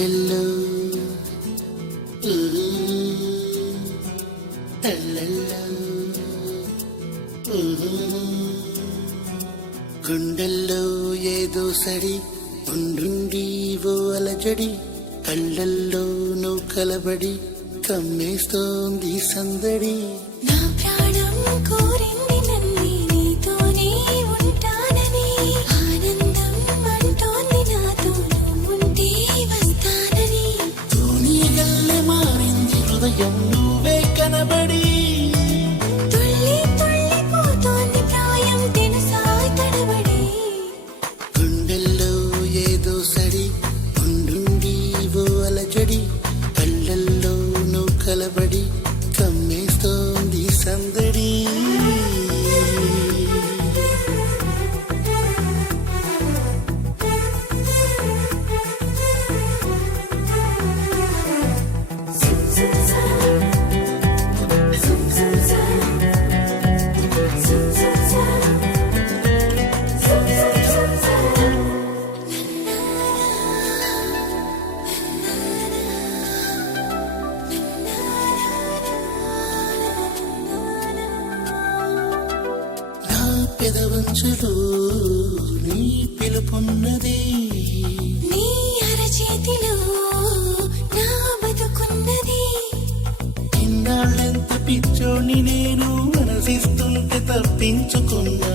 గుండెల్లో గుండెల్లో ఏదో సడి ఉండుండి ఓ అలజడి కళ్ళల్లో నువ్వు కలబడి కమ్మేస్తోంది సందడి. నా ప్రాణం కోరింది నన్ను నీతోనే ఉంటానని, ఆనందం అంటోంది నాతో నువ్వుంటే వస్తానని. తూనీగల్లె మారింది హృదయం నువ్వే కనబడి, తుళ్ళి తుళ్ళిపోతోంది ప్రాయం తెలుసా తడబడి. గుండెల్లో ఏదో సడి ఉండుండి ఓ అలజడి కళ్ళల్లో నువ్వు కలబడి కమ్మేస్తోంది సందడి. నా పెదవంచులో నీ పిలుపున్నది, నీ అరచేతిలో నా బతుకున్నది. ఇన్నాళ్ళెంత పిచ్చోని నేను మనసిస్తుంటే తప్పించుకున్నా.